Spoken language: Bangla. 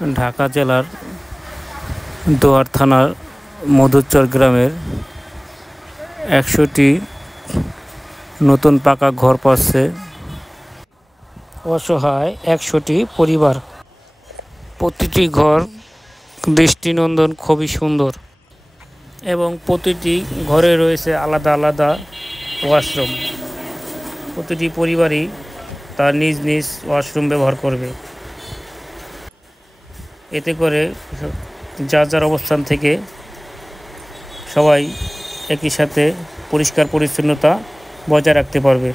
ঢাকা জেলার দোয়ার থানার মধুচর গ্রামের ১০০টি নতুন পাকা ঘর পাচ্ছে অসহায় ১০০টি পরিবার। প্রতিটি ঘর দৃষ্টিনন্দন, খুবই সুন্দর এবং প্রতিটি ঘরে রয়েছে আলাদা আলাদা ওয়াশরুম। প্রতিটি পরিবারই তার নিজ নিজ ওয়াশরুম ব্যবহার করবে। এতে করে যার যার অবস্থান থেকে সবাই একই সাথে পরিষ্কার পরিচ্ছন্নতা বজায় রাখতে পারবে।